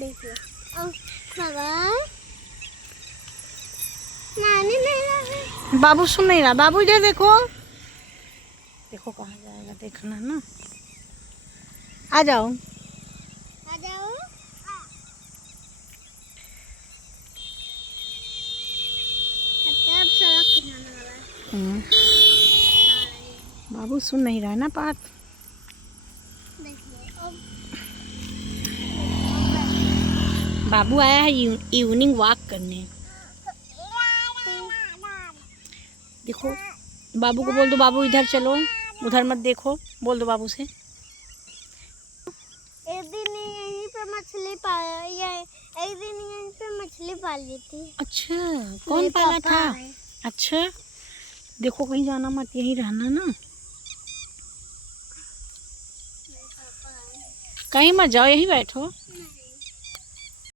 देखिए बाबा नानी नहीं रहा। बाबू सुन नहीं रहा। बाबू इधर देखो, देखो कहाँ जाएगा, देखना ना। आ जाओ। आ जाओ। अब सड़क किनारे वाला है। बाबू सुन नहीं रहा है ना बात। देखिए अब बाबू आया है इवनिंग वॉक करने। देखो बाबू को बोल दो, बाबू इधर चलो, उधर मत देखो, बोल दो बाबू से। एक दिन यहीं पे मछली पाया, एक दिन यहीं पे मछली पाली थी। अच्छा, कौन पाला था? अच्छा, देखो कहीं जाना मत, यहीं रहना ना, कहीं मत जाओ, यहीं बैठो।